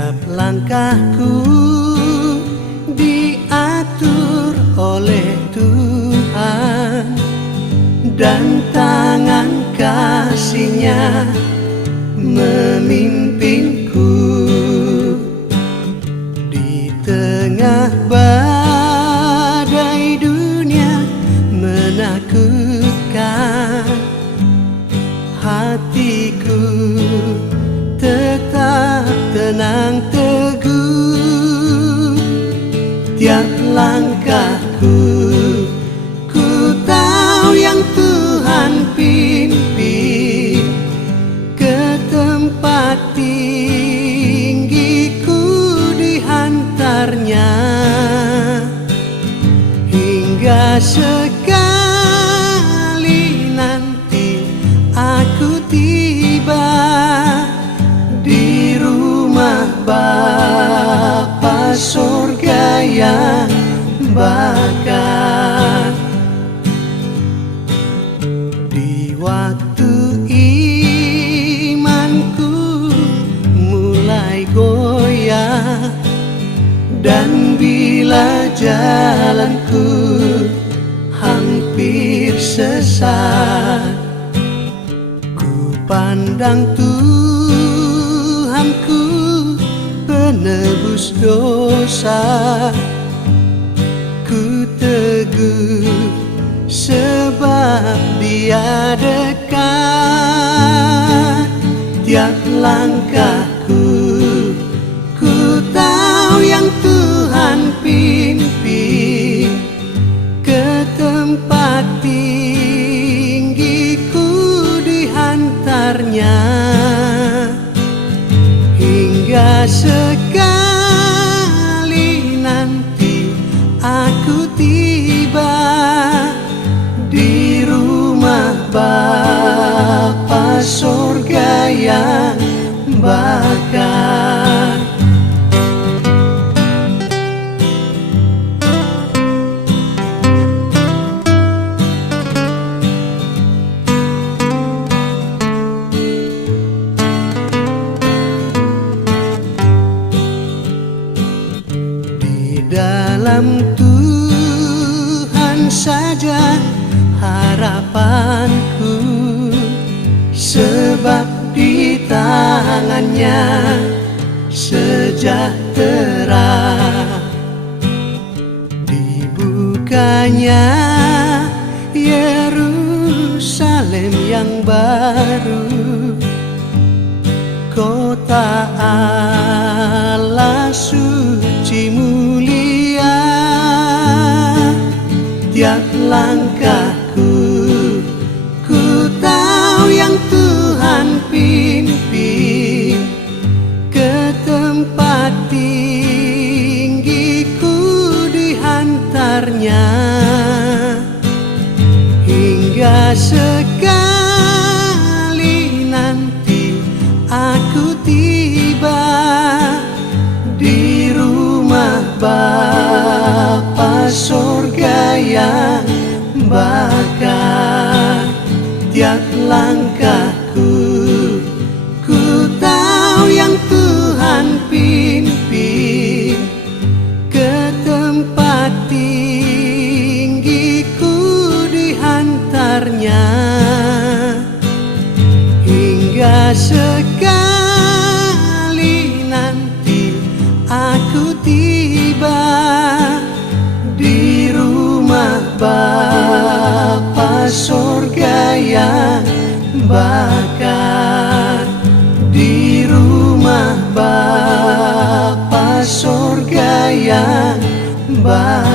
Tiap langkahku diatur oleh Tuhan, dan tangan kasih-Nya memimpinku. Di tengah badai dunia menakutkan, hatiku tetap tenang teguh. Tiap langkahku ku tahu yang Tuhan pimpin, ke tempat tinggiku dihantarnya. Hingga sekali nanti aku tiba di rumah Bapa surga yang bakar. Di waktu imanku mulai goyah, dan bila jalanku hampir sesat, ku pandang Tuhanku penebus dosa. Ku teguh sebab Dia dekat. Tiap langkahku ku tahu yang Tuhan pimpin, ke tempat tinggiku dihantarnya. Hingga sekali nanti aku tiba di rumah Bapa surga yang bakar. Di dalam Tuhan saja harapanku, sebab di tangan-Nya sejahtera. Dibukanya Yerusalem yang baru, kota Allah suci mulia. Tiap langkahku ku tahu yang Tuhan pimpin, ke tempat tinggiku dihantarnya. Hingga sekali nanti aku tiba di rumah Bapa surga yang bakar. Tiap langkahku ku tahu yang Tuhan pimpin, ke tempat tinggiku dihantarnya. Hingga sekali nanti aku tiba di rumah Bapa surga yang bakar. Di rumah Bapa surga yang bakar.